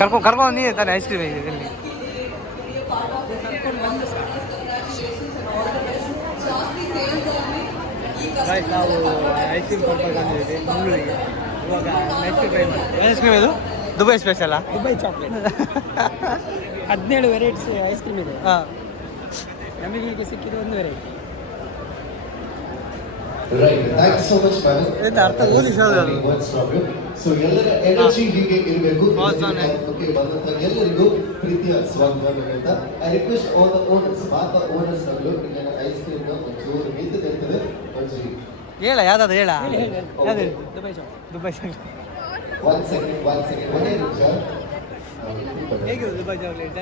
ಕರ್ಕೊಂಡು ನೀ ತಾನೆ ಐಸ್ ಕ್ರೀಮ್ ಇಲ್ಲಿ ನಾವು ಐಸ್ ಕ್ರೀಮ್ ಕೊಡ್ಬೇಕಂದಿದ್ದೀವಿ ಮಂಗಳೂರಿಗೆ. ಇವಾಗ ಐಸ್ ಕ್ರೀಮ್ ಟ್ರೈ ಮಾಡಿ. ಐಸ್ ಕ್ರೀಮ್ ಇದು ದುಬೈ ಸ್ಪೆಷಲಾ? Dubai chocolate 17 varieties ice cream ಇದೆ. ಹಾಂ, ನಮಗೆ ಈಗ ಸಿಕ್ಕಿದ ಒಂದು variety. Right. Thank you so much, madam. ಅರ್ಥ ಓದಿಸೋದು. ಸೊ ಎಲ್ಲರ ಎನರ್ಜಿ ಹೀಗೆ ಇರಬೇಕು. ಓಕೆ, ಬಂದಂತ ಎಲ್ಲರಿಗೂ ಪ್ರೀತಿಯ ಸ್ವಾಗತ ಅಂತ. I request all the owners, ಪಾಪ ಓನರ್ಸ್ ಗಳು ಇಲ್ಲಿನ ಐಸ್ ಕ್ರೀಮ್ ನ ಒಂಚೂರು ನಿಂತಿದೆ ಅಂತಂದ್ರೆ ಒಂಚೂರು ಹೇಳ ಯಾವ್ದಾದ್ರು ಹೇಳ. Dubai chocolate. ಒನ್ ಸೆಕೆಂಡ್ ಒಂದೇ ನಿಮಿಷ. ಹೇಗಿದೆ ದುಬೈ ಚಾಕ್ಲೇಟ್?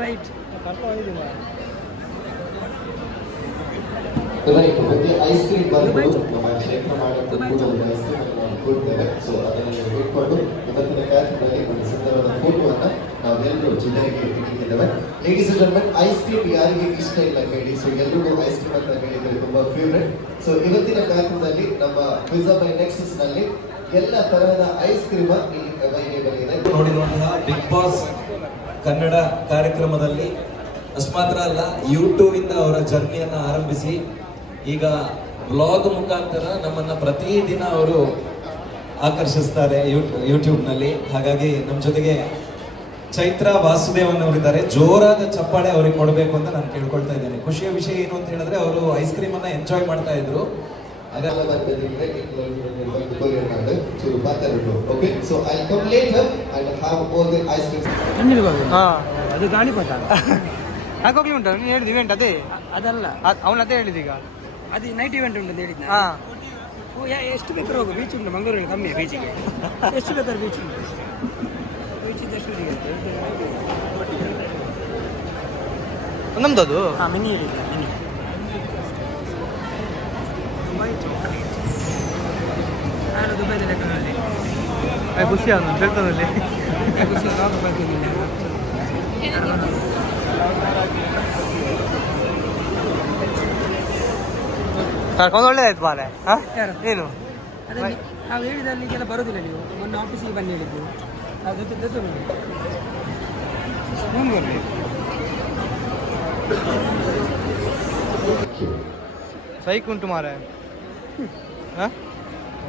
ರೈಟ್, ಕರ್ಕೊಂಡಿದ್ದೀನಿ. ರೈಟ್, ಮತ್ತೆ ಐಸ್ ಕ್ರೀಮ್ ಬಂದು ನಮ್ಮ ಕ್ಷೇತ್ರ ಮಾಡೋದು ಐಸ್ ಕ್ರೀಮ್ ನಾವು ಕೊಡ್ತೇವೆ. ಸೊ ಅದನ್ನು ಇಟ್ಕೊಂಡು ಇವತ್ತಿನ ಕಾರ್ಯಕ್ರಮದಲ್ಲಿ ಒಂದು ಸುಂದರವಾದ ಫೋಟೋವನ್ನು ನಾವೆಲ್ಲರೂ ಜನರಿಗೆ ಇಟ್ಟಿದ್ದೇವೆ. Ladies and gentlemen, ice cream ಯಾರಿಗೆ ಇಷ್ಟ ಇಲ್ಲ ಹೇಳಿ? ಸೊ ಎಲ್ರಿಗೂ ಐಸ್ ಕ್ರೀಮ್ ಅಂತ ಹೇಳಿದ್ರೆ ತುಂಬಾ ಫೇವ್ರೆಟ್. ಸೊ ಇವತ್ತಿನ ಕಾರ್ಯಕ್ರಮದಲ್ಲಿ ನಮ್ಮ ಪಿಜ್ಜಾ ಬೈ ನೆಕ್ಸಸ್ ನಲ್ಲಿ ಎಲ್ಲ ತರಹದ ಐಸ್ ಕ್ರೀಮ್ ಅವೈಲೇಬಲ್ ಇದೆ. ನೋಡಿರುವಂತಹ ಬಿಗ್ ಬಾಸ್ ಕನ್ನಡ ಕಾರ್ಯಕ್ರಮದಲ್ಲಿ ಅಷ್ಟು ಮಾತ್ರ ಅಲ್ಲ, ಯೂಟ್ಯೂಬ್ ಇಂದ ಅವರ ಜರ್ನಿಯನ್ನು ಆರಂಭಿಸಿ ಈಗ ವ್ಲಾಗ್ ಮುಖಾಂತರ ನಮ್ಮನ್ನ ಪ್ರತಿದಿನ ಅವರು ಆಕರ್ಷಿಸ್ತಾರೆ ಯೂಟ್ಯೂಬ್ನಲ್ಲಿ. ಹಾಗಾಗಿ ನಮ್ಮ ಜೊತೆಗೆ ಚೈತ್ರ ವಾಸುದೇವನ್ ಅವರಿದ್ದಾರೆ. ಜೋರಾದ ಚಪ್ಪಾಳೆ ಅವ್ರಿಗೆ ಕೊಡಬೇಕು ಅಂತ ನಾನು ಕೇಳ್ಕೊಳ್ತಾ ಇದ್ದೇನೆ. ಖುಷಿಯ ವಿಷಯ ಏನು ಅಂತ ಹೇಳಿದ್ರೆ ಅವರು ಐಸ್ ಕ್ರೀಮ್ ಅನ್ನ ಎಂಜಾಯ್ ಮಾಡ್ತಾ ಇದ್ರು. ಅದೆಲ್ಲ ಬರ್ತಿದ್ರೆ okay, so I come later and have all the ice cream. ಅದು ಗಾಳಿಪಟ ಹಾಕೋಗ್ಲಿ ಉಂಟು. ನೀನು ಹೇಳಿದ ಇವೆಂಟ್ ಅದೇ ಅದಲ್ಲ, ಅವನು ಅದೇ ಹೇಳಿದ. ಈಗ ಅದು ನೈಟ್ ಇವೆಂಟ್ ಉಂಟು ಅಂತ ಹೇಳಿದ್ನ. ಹಾಂ, ಎಷ್ಟು ಬೇಕಾದ್ರೆ ಹೋಗು. ಬೀಚ್ ಉಂಟು ಮಂಗಳೂರಲ್ಲಿ, ಕಮ್ಮಿ ಬೀಚಿಗೆ. ಎಷ್ಟು ಬೇಕಾದ್ರೆ ಬೀಚ್ ಉಂಟು. ಬೀಚ್ ಇದ್ದಷ್ಟು ನಮ್ದು ಅದು. ಹಾಂ, ಮಿನಿ ಹೇಳಿದ್ದ. ಮಿನಿ ನಾನು ದುಬೈದ ಲೆಕ್ಕದಲ್ಲಿ ಖುಷಿ ಆದ ಬೆಳ್ತದಲ್ಲಿ ಖುಷಿ ಬರ್ತಿದ್ದೀನಿ. ಕರ್ಕೊಂಡು ಒಳ್ಳೇದಾಯ್ತು ಬಾರೆ. ಏನು ನಾವು ಹೇಳಿದ ಅಲ್ಲಿಗೆಲ್ಲ ಬರೋದಿಲ್ಲ. ನೀವು ಮೊನ್ನೆ ಆಫೀಸಿಗೆ ಬನ್ನಿ ಹೇಳಿದ್ದು. ಸೈಕ್ ಉಂಟು ಮಾರೆ.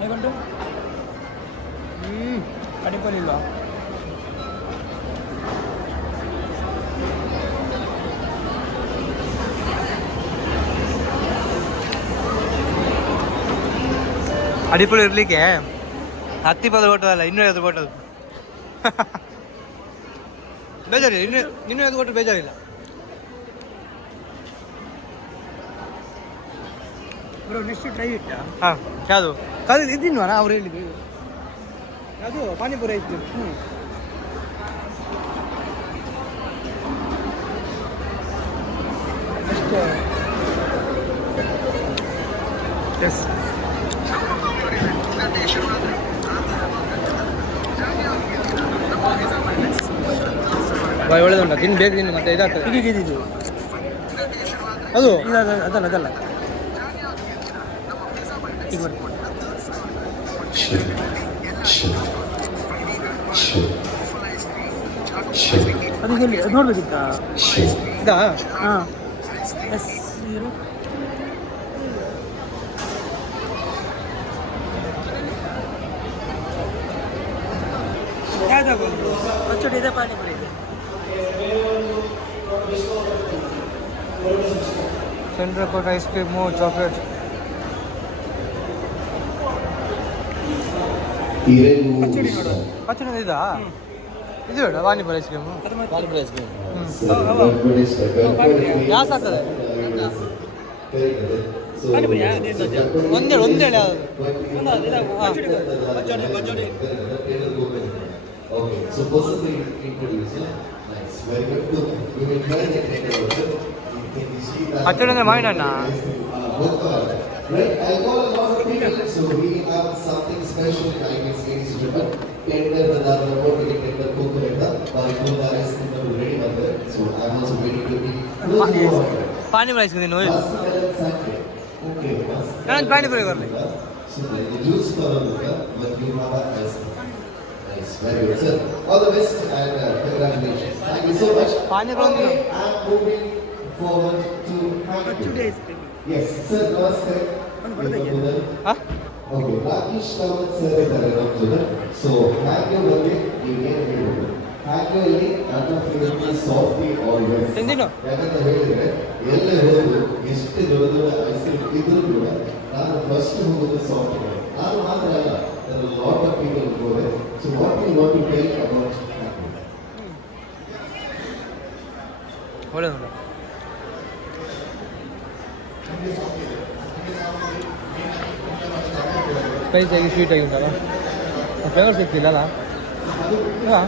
ಹೇಗುಂಟು? ಅಡಿಪಲ್ಲಿಲ್ವಾ? ಅಡಿಪುಳಿ ಇರಲಿಕ್ಕೆ 10-20 ಕೊಟ್ಟದಲ್ಲ, 250 ಕೊಟ್ಟದು. ಬೇಜಾರಿಲ್ಲ, 250 ಕೊಟ್ಟು ಬೇಜಾರಿಲ್ಲ. ಬ್ರೋ ನೆಕ್ಸ್ಟ್ ಟ್ರೈ ಇಟ್ಟ. ಹಾಂ, ಯಾವುದು ಅದು ಇದ್ದೀನ್ವಣ ಅವ್ರು ಹೇಳಿದ್ರು. ಅದು ಪಾನಿಪುರಿ ಐಸ್ ಕ್ರೀಮ್. ಅಷ್ಟೇ. ಎಸ್, ಒಳ್ಳೆದುಂಟ. ತಿನ್ನು ಬೇಗ ತಿನ್ನು, ಮತ್ತೆ ಇದಾಗ್ತದೆ. ಹೀಗೆ ಇದ್ದಿದ್ದು ಅದು ಅದಲ್ಲ ಅದಲ್ಲ. ಈಗ ಅದು ಎಲ್ಲಿ ನೋಡ್ಬೇಕಿತ್ತ? ಇದಾ? ಹಾಂ, ಎಸ್. ಯಾವ್ದಾಗೋದು ಪಚ್ಚಡಿ ಇದೆ, ಪಾನಿಪುರಿ ಇದೆ. ಸೆಂಟ್ರಲ್ ಕೋಟ್ ಐಸ್ ಕ್ರೀಮು, ಚಾಕ್ಲೇಟ್. ಪಚ್ಚಡಿ ಇದಾ? ಇದು ಬೇಡ, panipuri ice cream. Panipuri ice cream gas ಆಗ್ತದೆ. ಒಂದೇಳಿ Okay, so possibly introduce, nice, very good. We will try that. Achcha na mind na. Right, I call a lot of people, so we have something special like this, ladies and gentlemen. Tender the other one, we tender cook later, but I know that is ready mother, so I'm also waiting to be. Pani rice kudin hoy. Okay. Kan pani puri karle. So the juice for but you have ice. Nice. Very good, sir. All the best and congratulations. Thank you so much. Pani Rondu. Okay, I'm moving forward to Yes, sir. Namaste. Huh? Okay, Rakesh Kawat sir ಇದ್ದಾರೆ ನಮ್ಮ ಜೊತೆ. So, Hangyo ಬಗ್ಗೆ ನೀವು ಏನು ಹೇಳ್ಬೋದು? ಹ್ಯಾಂಗ್ಯೋಲ್ಲಿ ನನ್ನ favourite softy R ವೆಸ್. ತಿಂದಿನು? ಯಾಕಂತ ಹೇಳಿದ್ರೆ ಎಲ್ಲೇ ಹೋದ್ರು ಎಷ್ಟು ದೊಡ್ಡ ದೊಡ್ಡ ಐಸ್ ಕ್ರೀಮ್ ಇದ್ರೂ ಕೂಡ ನಾನು ಫಸ್ಟ್ ಹೋಗೋದು ಸಾಫ್ಟ್. ನಾನು ಮಾತ್ರ ಅಲ್ಲ, there are a lot of people go there. So, what do you want to tell about Hangyo? ಒಳ್ಳೆಯದು. ಸ್ಪೈಸ್ ಆಗಿ ಸ್ವೀಟ್ ಆಗಿತ್ತಲ್ಲ ಫ್ಲೇವರ್ ಸಿಗ್ತಿಲ್ಲ ಅಲ್ಲ ಹಾಂ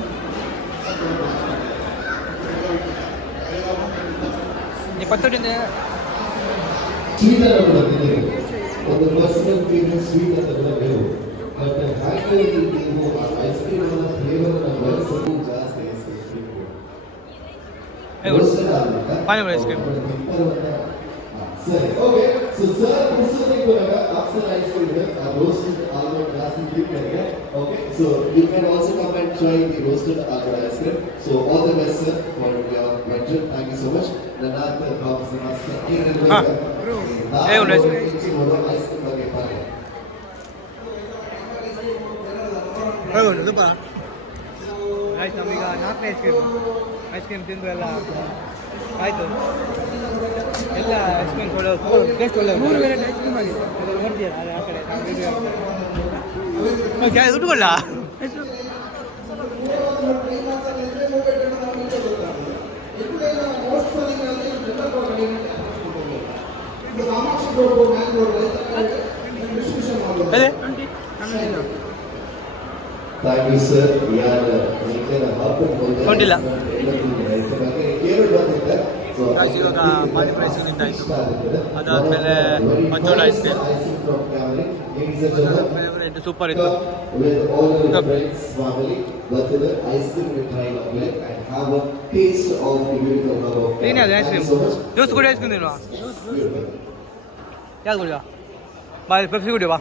20 ಸ್ವೀಟ್ ಅನ್ನೋದು ಬಂದಿದೆ ಒಂದು ಪರ್ಸನಲ್ ಫೇವರೇಟ್ ಸ್ವೀಟ್ ಅಂತ ಕೂಡ ಬೇರೆ ಬಟ್ ಹ್ಯಾಂಗ್ಯೋಲ್ಲಿ ನೀವು ಐಸ್ ಕ್ರೀಮ್ ಅನ್ನೋ ಫ್ಲೇವರ್ ಅನ್ನು ಬಳಸೋದು ಜಾಸ್ತಿ ಐಸ್ ಕ್ರೀಮ್ ರೋಸ್ಟೆಡ್ ಆಗಬೇಕಾ ಪಾನಿಪುರಿ ಐಸ್ ಕ್ರೀಮ್ ಸರಿ ಓಕೆ ಸೊ ಸರ್ ಕುಡಿಸೋದಕ್ಕೆ ಬರುವಾಗ ಅಪ್ಸರ್ ಐಸ್ ಕ್ರೀಮ್ ರೋಸ್ಟೆಡ್ ಆಲ್ಮಂಡ್ ಜಾಸ್ತಿ ಕ್ರೀಮ್ ಕರೆಗೆ okay so you can also come and try the roasted almond ice cream so all the best sir for your venture thank you so much ನನ್ನ box master ice cream ಬಗ್ಗೆ ಪಾರೆ ತುಂಬ ಆಯ್ತು ನಮೀಗ 4ನೇ ice cream ತಿಂದು ಎಲ್ಲ ಆಯಿತು ಎಲ್ಲ ಐಸ್ ಕ್ರೀಮ್ ಒಳ್ಳೆ ಟೇಸ್ಟ್ ಒಳ್ಳೆ 3 ವೆರೈಟಿ ಐಸ್ ಕ್ರೀಮ್ ಆಗಿದೆ ನೋಡ್ತೀಯಲ್ಲ ಆ ಕಡೆ ದುಡ್ಡು ಕೊಡ್ಲ ಅದೇ Thank you, sir. We are making a happen for the Kondiಲ್ಲ. ಇವಾಗ ಪಾನಿಪುರಿ ಐಸ್ ಕ್ರೀಮ್ ಆಯಿತು ಅದಾದಮೇಲೆ ಮಂಜೋಳ ಐಸ್ ಕ್ರೀಮ್ ಫೇವ್ರೇಟ್ ಸೂಪರ್ ಇತ್ತು ನೀನು ಅದು ಐಸ್ ಕ್ರೀಮ್ ಜ್ಯೂಸ್ ಕುಡಿ ಐಸ್ ಕ್ರೀಮ್ ನೀನು ಯಾವ್ದು ಕುಡಿಯೋ ಬಾ ಪೆಪ್ಸಿ ಕುಡಿಯೋ ಬಾ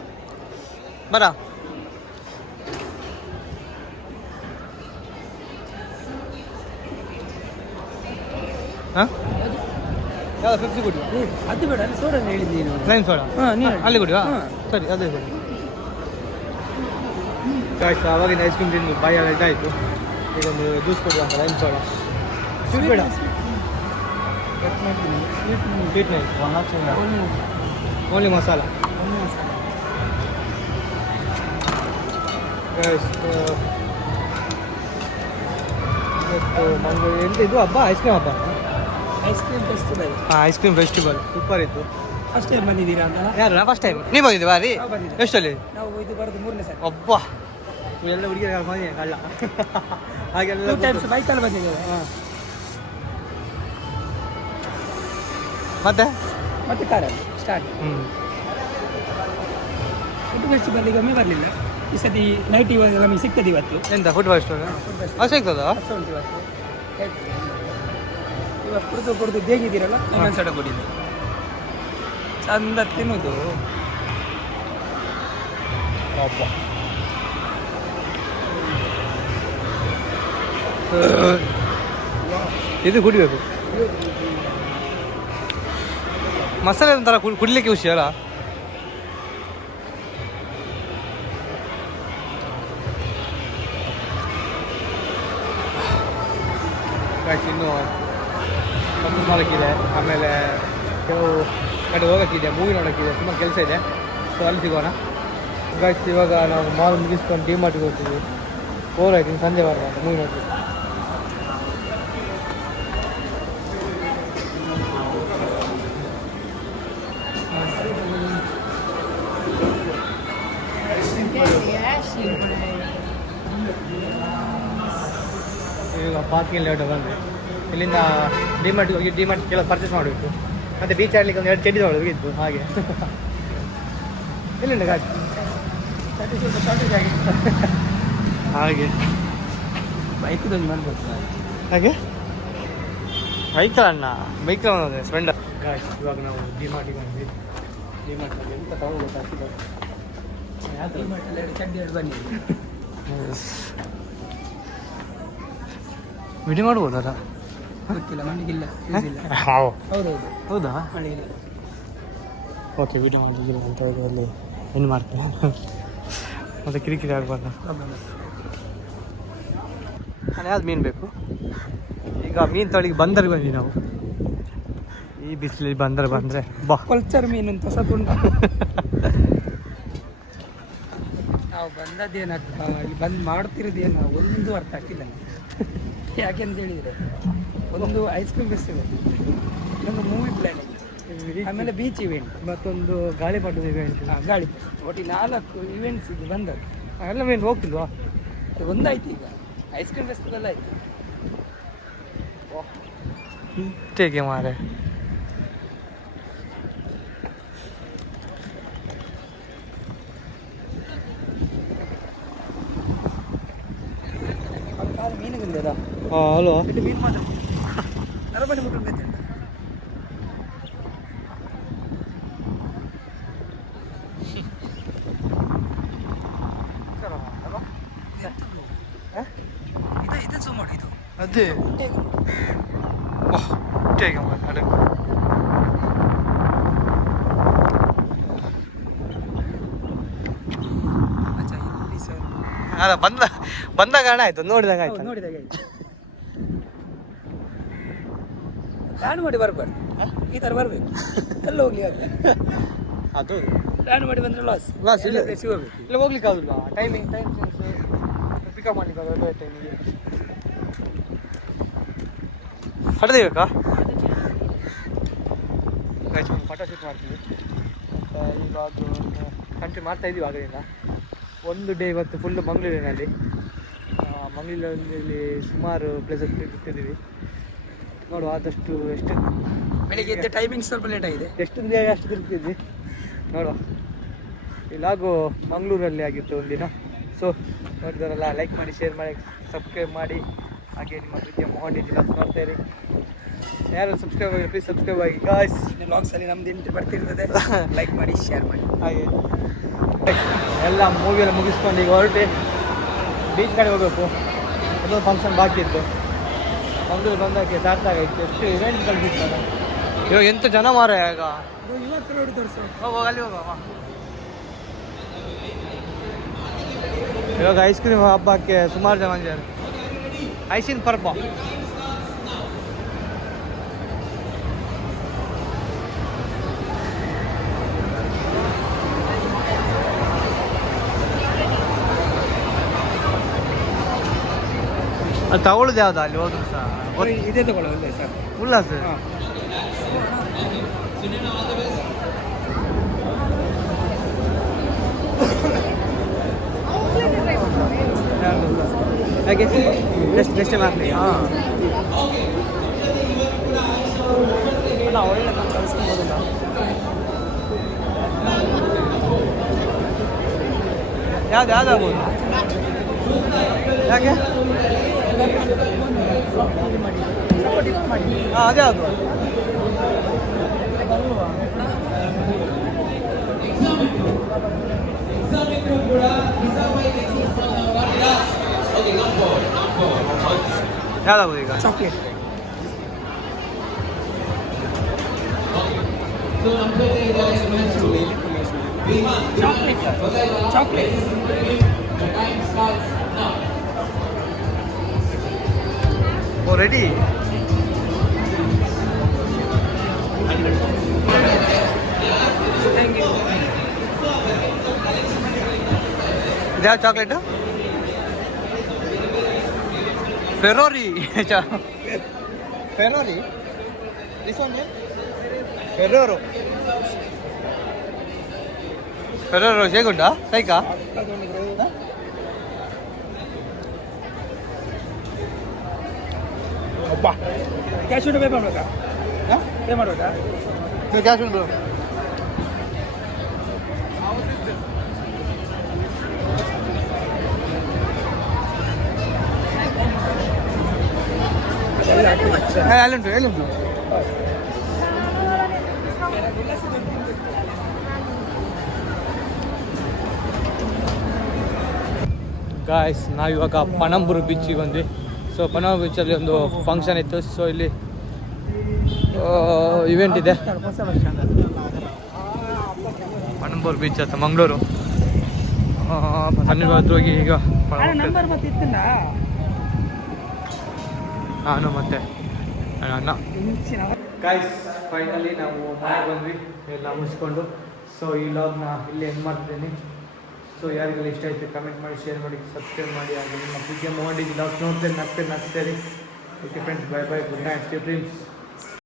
ಬರ ಹಾಂ ಯಾವ್ದು ಪೆಪ್ಸಿ ಕುಡಿ ಅದು ಬೇಡ ಅಲ್ಲಿ ಸೋಡಾ ಹೇಳಿದ್ದು ನೀನು ಲೈಮ್ ಸೋಡಾ ನೀನು ಅಲ್ಲಿ ಕುಡಿವಾ ಹಾಂ. ಸರಿ ಅದೇ ಕೊಡಿ ಆಯ್ತು ಅವಾಗಿನ ಐಸ್ ಕ್ರೀಮ್ ತಿಂದು ಬಾಯಲ್ಲಿ ಇದಾಯಿತು ಈಗ ಒಂದು ಜ್ಯೂಸ್ ಕೊಡುವ ಅಂತ ಲೈಮ್ ಸೋಡಾ ಸ್ವೀಟ್ ಬೇಡ ಸ್ವೀಟ್ ನೈ ಓನ್ಲಿ ಮಸಾಲ ಇವತ್ತು ಮಂಗು ಎಂತ ಇದು ಹಬ್ಬ ಐಸ್ ಕ್ರೀಮ್ ಹಬ್ಬ ಐಸ್ ಕ್ರೀಮ್ ಫೆಸ್ಟಿವಲ್ ಹಾಂ ಐಸ್ ಕ್ರೀಮ್ ಫೆಸ್ಟಿವಲ್ ಸೂಪರ್ ಇತ್ತು ಫಸ್ಟ್ ಟೈಮ್ ಬಂದಿದ್ದೀರಾ ಅಂತಲ್ಲ ಯಾರು ಫಸ್ಟ್ ಟೈಮ್ ನೀವು ಬಂದಿದ್ದೀವಾ ರೀ ನಾವು ಬಂದಿದ್ದೆ. ಎಷ್ಟಲ್ಲಿ ನಾವು ಇದು ಬರೋದು 3ನೇ ಸಲ ಒಬ್ಬ ಎಲ್ಲ ಹುಡುಗಿಯರು ಬಂದಿ ಕಳ್ಳ ಹಾಗೆಲ್ಲ 2 ಟೈಮ್ಸ್ ಬೈಕಲ್ಲಿ ಬಂದಿದ್ದೇವೆ ಹಾಂ ಮತ್ತೆ ಮತ್ತೆ ಕಾರಲ್ಲಿ ಸ್ಟಾರ್ಟ್ ಹ್ಞೂ ಫುಡ್ ಫೆಸ್ಟಿವಲ್ ಈಗ ಒಮ್ಮೆ ಬರಲಿಲ್ಲ ಈ ಸತಿ ನೈಟ್ ಇವಾಗ ನಮಗೆ ಸಿಗ್ತದೆ ಇವತ್ತು ಎಂತ ಫುಡ್ ಫೆಸ್ಟಿವಲ್ ಅದು ಸಿಗ್ತದಾ ಹೊಸ ಉಂಟು ಇವತ್ತು ಇವಾಗ ಕುಡಿದು ಬೇಗಿದ್ದೀರಲ್ಲ ಲೆಮನ್ ಸೋಡಾ ಕುಡಿದು ಚಂದ ತಿನ್ನೋದು ಒಬ್ಬ ಇದು ಕುಡಿಬೇಕು ಮಸಾಲೆ ಒಂಥರ ಕುಡಿಲಿಕ್ಕೆ ಖುಷಿ ಅಲ್ಲ ಇನ್ನು ಒಂದು ಮಾಡೋಕ್ಕಿದೆ ಆಮೇಲೆ ಕೆಲವು ಕಡೆ ಹೋಗೋಕ್ಕಿದೆ ಮೂವಿ ನೋಡೋಕ್ಕಿದೆ ತುಂಬ ಕೆಲಸ ಇದೆ ಸೊ ಅಲ್ಲಿ ಸಿಗೋಣ ಗಾಯ್ಸ್ ಇವಾಗ ನಾವು ಮಾಲ್ ಮುಗಿಸ್ಕೊಂಡು ಡಿಮಾರ್ಟ್ಗೆ ಹೋಗ್ತೀವಿ ಓವರ್ ಆಯ್ತು ಸಂಜೆ ಬರುವ ಮೂವಿ ನೋಡ್ತೀವಿ ಈಗ ಪಾರ್ಕಿಂಗ್ ಲೇಟ್ ಬಂದರೆ ಇಲ್ಲಿಂದ ಡಿಮಾರ್ಟ್ಗೆ ಹೋಗಿ ಡಿಮಾರ್ಟ್ ಕೆಲವು ಪರ್ಚೇಸ್ ಮಾಡಬೇಕು ಮತ್ತು ಬೀಚ್ ಆಡಲಿಕ್ಕೆ ಒಂದು 2 ಚಡ್ಡಿ ತೊಗೊಳ್ಳೋದು ಹಾಗೆ ಎಲ್ಲಿಂದ ಗಾಡಿ ಶಾರ್ಟೇಜ್ ಆಗಿತ್ತು ಹಾಗೆ ಬೈಕದೊಂದು ಮಾಡ್ಬೋದು ಹಾಗೆ ಬೈಕಲ್ಲ ಅಣ್ಣ ಬೈಕಲ್ಲ ಅನ್ನೋದು ಫ್ರೆಂಡ್ ಗಾಯ್ಸ್ ಇವಾಗ ನಾವು ಡಿಮಾರ್ಟಿಗೆ ಬಂದ್ವಿ ಡಿಮಾರ್ಟ್ನಲ್ಲಿ ಎಂತ ತಗೋಬೇಕು ಡಿಮಾರ್ಟಲ್ಲಿ 2 ಚಡ್ಡಿ 2 ಬಂದಿದೆ ವಿಡಿಯೋ ಮಾಡ್ಬೋದಲ್ಲ? ಗೊತ್ತಿಲ್ಲ, ಮನೆಗಿಲ್ಲ, ಯೂಸ್ ಇಲ್ಲ. ಹೌದೌದು, ಹೌದಾ? ಮಳೆಗಿಲ್ಲ. ಓಕೆ, ವಿಡಿಯೋ ಮಾಡಲಿಕ್ಕಿಲ್ಲ ಅಂತ ಹೇಳಿ ಅಲ್ಲಿ ಏನು ಮಾಡ್ತೀನಿ ಮತ್ತು ಕಿರಿಕಿರಿ ಆಗಬಾರ್ದು. ನಾನು ಯಾವ್ದು ಮೀನು ಬೇಕು? ಈಗ ಮೀನು ತೊಳಿಗೆ ಬಂದರೆ ಬಂದ್ವಿ ನಾವು. ಈ ಬಿಸಿಲಲ್ಲಿ ಬಂದರೆ ಬಾ. ಕೊಲ್ಚರ್ ಮೀನು ಅಂತ ಹೊಸ ತುಂಡು. ನಾವು ಬಂದದ್ದೇನಕ್ಕ ಇಲ್ಲಿ ಬಂದು ಮಾಡ್ತಿರೋದೇನು ಒಂದು ಅರ್ಥ ಆಗ್ತಿಲ್ಲ ನನಗೆ. ಯಾಕೆಂತ ಹೇಳಿದರೆ ಒಂದು ಐಸ್ ಕ್ರೀಮ್ ಫೆಸ್ಟಿವಲ್, ಇನ್ನೊಂದು ಮೂವಿ ಪ್ಲ್ಯಾನಿಂಗ್, ಆಮೇಲೆ ಬೀಚ್ ಇವೆಂಟ್, ಮತ್ತೊಂದು ಗಾಳಿಪಟದ ಇವೆಂಟ್. ಗಾಳಿ ಒಟ್ಟು 4 ಇವೆಂಟ್ಸ್ ಇದು ಬಂದದ್ದು. ಎಲ್ಲ ಮೀನು ಹೋಗ್ತಿಲ್ವಾ? ಅದು ಒಂದಾಯ್ತು. ಈಗ ಐಸ್ ಕ್ರೀಮ್ ಫೆಸ್ಟಿವಲ್ ಆಯಿತು. ಹೇಗೆ ಮಾರೆ? ಮೀನುಗಳಿಲ್ಲ. ಹಲೋ, ಇದು ಮೀನು ಮಾತ್ರ ನರಬಲಿ ಮುಟ್ಟು ಬೇತೆ. ಇದು zoom ಮಾಡು, ಇದು ಅದೇ ಹೇಗೆ ಮಾರೆ? ಅಲ್ಲ, ಬಂದಾಗ ಹಣ ಆಯ್ತು, ನೋಡಿದಾಗ ಆಯ್ತು. ನೋಡಿದಾಗ ಆಯ್ತು. ಪ್ಲಾನ್ ಮಾಡಿ ಬರಬಾರ್ದು, ಈ ಥರ ಬರಬೇಕು. ಎಲ್ಲ ಹೋಗ್ಲಿ ಆಗ್ತದೆ. ಅದು ಪ್ಲಾನ್ ಮಾಡಿ ಬಂದರೆ ಲಾಸ್. ಇಲ್ಲ ಸಿಗಬೇಕು. ಇಲ್ಲ, ಹೋಗ್ಲಿಕ್ಕೆ ಆಗುದಿಲ್ಲ. ಟೈಮ್ ಸೆನ್ಸ್ ಪಿಕಪ್ ಮಾಡ್ಲಿಕ್ಕೆ ಆಗೋದು ಟೈಮಿಗೆ. ಹೊಡೆದೇಬೇಕಾ? ಫೋಟೋ ಶೂಟ್ ಮಾಡ್ತೀವಿ ಮತ್ತು ಇವಾಗ ಕಂಟಿನ್ಯೂ ಮಾಡ್ತಾ ಇದ್ದೀವಿ ಆಗಲಿಂದ. ಒಂದು ಡೇ ಇವತ್ತು ಫುಲ್ಲು ಮಂಗಳೂರಿನಲ್ಲಿ. ಮಂಗಳೂರಲ್ಲಿ ಸುಮಾರು ಪ್ಲೇಸಸ್ ತಿರುಗ್ತಿದ್ದೀವಿ. ನೋಡುವ ಆದಷ್ಟು ಎಷ್ಟು ಬೆಳಿಗ್ಗೆ ಎದ್ದ ಟೈಮಿಂಗ್ ಸ್ವಲ್ಪ ಲೇಟ್ ಆಗಿದೆ. ಎಷ್ಟು ದಿನ ಅಷ್ಟು ತಿರುಗ್ತಿದ್ವಿ ನೋಡುವ. ಇಲ್ಲಾಗು ಮಂಗಳೂರಲ್ಲಿ ಆಗಿತ್ತು ಒಂದಿನ. ಸೊ ನೋಡಿದವರೆಲ್ಲ ಲೈಕ್ ಮಾಡಿ, ಶೇರ್ ಮಾಡಿ, ಸಬ್ಸ್ಕ್ರೈಬ್ ಮಾಡಿ. ಹಾಗೆ ನಿಮ್ಮ ಪ್ರೀತಿಯ ಮೋಹನ್ ಡಿಜಿ ನೋಡ್ತಾ ಇರಿ. ಯಾರು ಸಬ್ಸ್ಕ್ರೈಬ್ ಆಗಿ ಪ್ಲೀಸ್ ಸಬ್ಸ್ಕ್ರೈಬ್ ಆಗಿ ಗಾಯ್ಸ್. ಇನ್ನು ಬ್ಲಾಗ್ಸಲ್ಲಿ ನಮ್ದು ಎಂಟ್ರಿ ಬರ್ತಿರ್ತದೆ. ಲೈಕ್ ಮಾಡಿ, ಶೇರ್ ಮಾಡಿ. ಹಾಗೆ ಎಲ್ಲ ಮೂವಿಯೆಲ್ಲ ಮುಗಿಸ್ಕೊಂಡು ಈಗ ಹೊರಟು ಬೀಚ್ ಕಡೆ ಹೋಗಬೇಕು. ಅದೊಂದು ಫಂಕ್ಷನ್ ಬಾಕಿ ಇತ್ತು. ಮಂಗಳೂರು ಬಂದಕ್ಕೆ ಸಾಕಾಗಿತ್ತು. ಎಷ್ಟು ಇವೆಂಟ್ ಕಳಿಸಿರ್ತಾರೆ ಇವಾಗ. ಎಂತ ಜನ ಮಾರ ಈಗ. ಇವತ್ತು ನೋಡಿ ತೋರಿಸು. ಹೋಗುವಾಗ ಅಲ್ಲಿ ಹೋಗುವ. ಇವಾಗ ಐಸ್ ಕ್ರೀಮ್ ಹಬ್ಬಕ್ಕೆ ಸುಮಾರು ಜನ ಇದ್ದಾರೆ. ಐಸಿನ್ ಪರ್ಪ ಅದು ತಗೊಳ್ಳೋದು ಯಾವ್ದು ಅಲ್ಲಿ ಹೋದ್ರು ಸಹ ಇದೇ ತಗೊಳ್ಳೋಲ್ಲ ಸರ್. ಉಲ್ಲಾಸ. ಹಾಗೆ ನೆಕ್ಸ್ಟ್ ಮಾಡ್ತೀವಿ. ಒಳ್ಳೆ ಕಳಿಸ್ಕೊಬೋದಲ್ಲ. ಯಾವ್ದಾಗ್ಬೋದು? ಯಾಕೆ? ಹಾಂ, ಅದೇ ಯಾವುದು? ಯಾವ್ದಾಗ್ಬೋದು ಈಗ? ಚಾಕ್ಲೇಟ್. ಚಾಕ್ಲೇಟ್. ಓ, ರೆಡಿ. ಇದ್ಯಾವ ಚಾಕ್ಲೇಟು? ಫೆರೋರಿ. ಫೆರೋರಿ ಫೆರೋರೋ ಹೇಗುಂಟಾ ಸೈಕಾ? ಕ್ಯಾಶ್ ಪೇ ಮಾಡಬೇಕಾ? ಪೇ ಮಾಡಬೇಕಾ? ಕ್ಯಾಶ್ ಉಂಟು. ಅಲ್ಲುಂಟು, ಎಲ್ಲಿಂಟು? ಗಾಯ್ಸ್, ನಾವಿವಾಗ ಪಣಂಬೂರು ಬೀಚಿಗೆ ಬಂದ್ವಿ. ಸೊ ಪನೋವ ಬೀಚಲ್ಲಿ ಒಂದು ಫಂಕ್ಷನ್ ಇತ್ತು. ಸೊ ಇಲ್ಲಿ ಇವೆಂಟ್ ಇದೆ, ಹೊಸ ವರ್ಷ ಪಣಂಬೂರು ಬೀಚ್ ಅಂತ ಮಂಗಳೂರು. ಸಣ್ಣ ಹೋಗಿ ಈಗ ನಂಬರ್ ಮತ್ತೆ ಇತ್ತಿಲ್ಲ ನಾನು ಮತ್ತೆ ನನ್ನ ಅಣ್ಣ. ಗೈಸ್ ಫೈನಲಿ ನಾವು ಮನೆಗೆ ಬಂದ್ವಿ ಎಲ್ಲ ಮುಗಿಸ್ಕೊಂಡು. ಸೊ ಈ ಲಾಗ್ನ ಇಲ್ಲಿ ಎಂಡ್ ಮಾಡ್ತಿದ್ದೀನಿ. ಸೊ ಯಾರಿಗೆಲ್ಲ ಇಷ್ಟ ಆಯಿತು ಕಮೆಂಟ್ ಮಾಡಿ, ಶೇರ್ ಮಾಡಿ, ಸಬ್ಸ್ಕ್ರೈಬ್ ಮಾಡಿ. ಹಾಗೆ ನಿಮ್ಮ ಪ್ರೀತಿಯ ಮೋಡಿ ಲಾಗ್ಸ್ ನೋಡ್ತೇನೆ, ನಗ್ತೇನೆ, ನಗ್ತೇನೆ. Okay friends, bye bye, good night, stay dreams.